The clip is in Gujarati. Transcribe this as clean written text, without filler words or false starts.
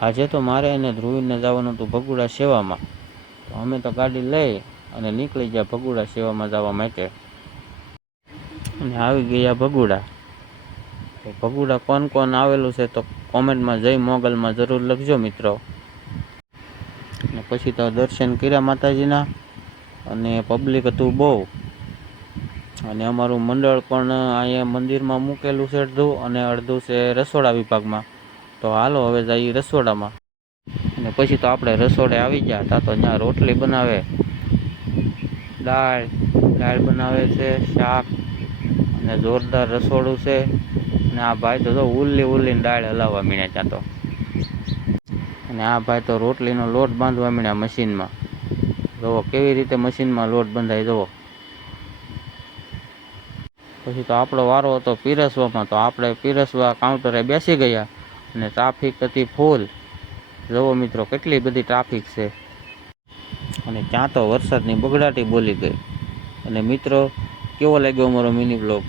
આજે તો મારે અને ધ્રુવીને જવાનું હતું ભગુડા સેવામાં. તો અમે તો ગાડી લઈ અને નીકળી ગયા ભગુડા સેવામાં જવા માટે. અને આવી ગયા ભગુડા. તો ભગુડા કોણ કોણ આવેલું છે તો કોમેન્ટમાં જય મોગલમાં જરૂર લખજો મિત્રો. અને પછી તો દર્શન કર્યા માતાજીના, અને પબ્લિક હતું બહુ. અને અમારું મંડળ પણ અહીંયા મંદિરમાં મૂકેલું છે અડધું, અને અડધું છે રસોડા વિભાગમાં. તો હાલો હવે જઈએ રસોડામાં. અને પછી તો આપણે રસોડે આવી ગયા હતા. તો ત્યાં રોટલી બનાવે, દાળ બનાવે છે, શાક, અને જોરદાર રસોડું છે. અને આ ભાઈ તો ઉલ્લીને દાળ હલાવવા મીણ્યા ત્યાં તો. અને આ ભાઈ તો રોટલીનો લોટ બાંધવા મીણ્યા મશીનમાં. જુઓ કેવી રીતે મશીનમાં લોટ બંધાય જુઓ. પછી તો આપણો વારો હતો પીરસવામાં. તો આપણે પીરસવા કાઉન્ટરે બેસી ગયા, અને ટ્રાફિક હતી ફૂલ. જુઓ મિત્રો કેટલી બધી ટ્રાફિક છે. અને ત્યાં તો વરસાદની બગડાટી બોલી ગઈ. અને મિત્રો કેવો લાગ્યો અમારો મિની બ્લોગ